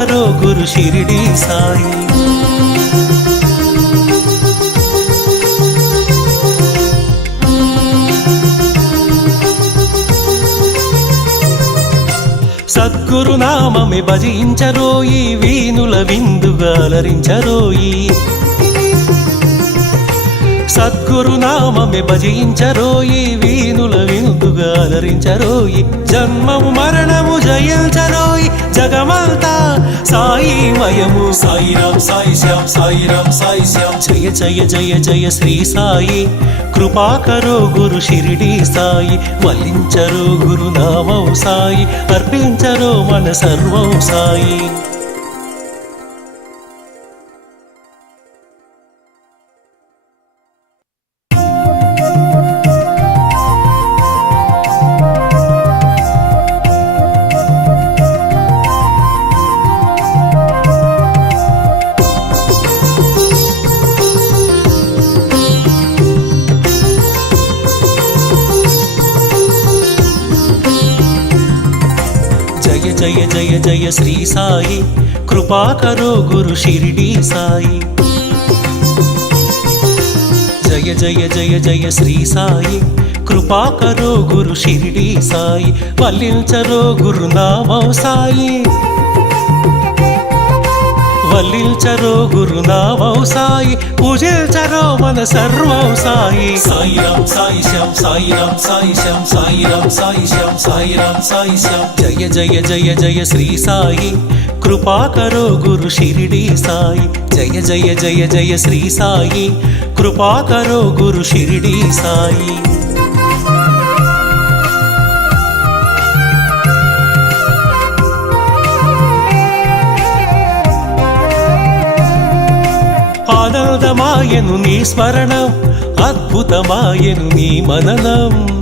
గురు షిరిడి సాయి. సద్గురు నామమే భజించరోయి, వీనుల విందుగా అలరించరోయి. సద్గురు నామమే భజించరోయి, వీనుల విందుగా అలరించరోయి. జన్మము మరణము జయించరోయి, జగమంతా సాయిమయము. సాయిరామ్ సాయి శ్యామ్, సాయిరామ్ సాయి శ్యామ్. జయ జయ జయ జయ శ్రీ సాయి, కృపాకరో గురు షిరిడి సాయి. వల్లించరో గురు నామం సాయి, అర్పించరో మన సర్వం సాయి. జయ జయ జయ శ్రీ సాయి, కృపాకరో గురు షిరిడి సాయి. జయ జయ జయ జయ శ్రీ సాయి, కృపాకరో గురు షిరిడి సాయి. వల్లించరో గురు నామం సాయి, వల్లించరో గురు నామం సాయి. పూజించరో మన సర్వం సాయి. సాయిరామ్ సాయి శ్యామ్, సాయిరామ్ సాయి శ్యామ్, సాయిరామ్ సాయి శ్యామ్, సాయిరామ్ సాయి శ్యామ్. జయ జయ జయ జయ శ్రీ సాయి, కృపాకరో గురు షిరిడి సాయి. జయ జయ జయ జయ శ్రీ సాయి, కృపాకరో గురు షిరిడి సాయి. ఆనందమాయను నీ స్మరణం, అద్భుతమాయను నీ మననం.